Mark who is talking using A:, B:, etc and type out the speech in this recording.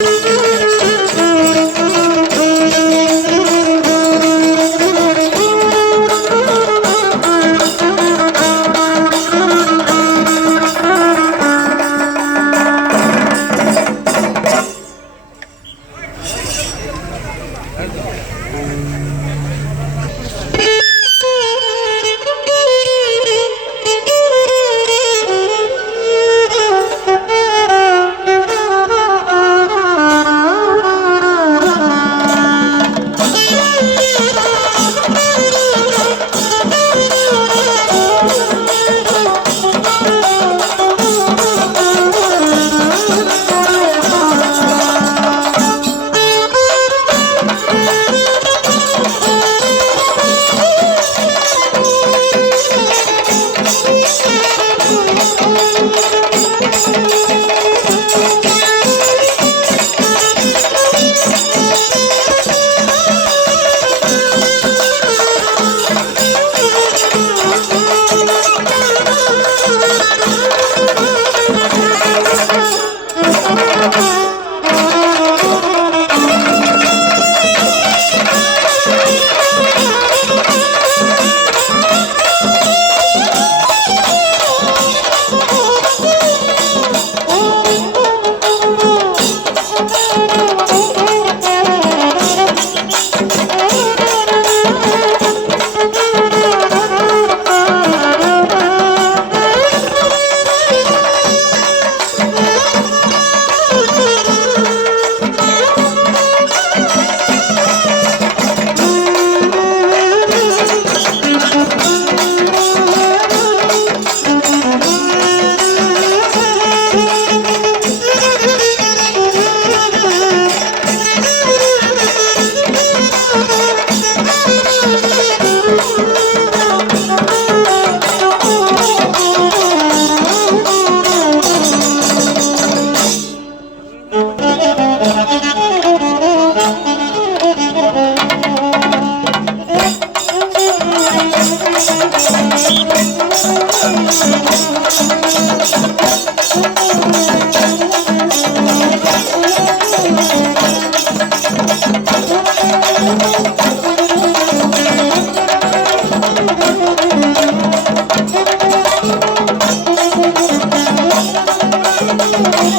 A: Thank you. Thank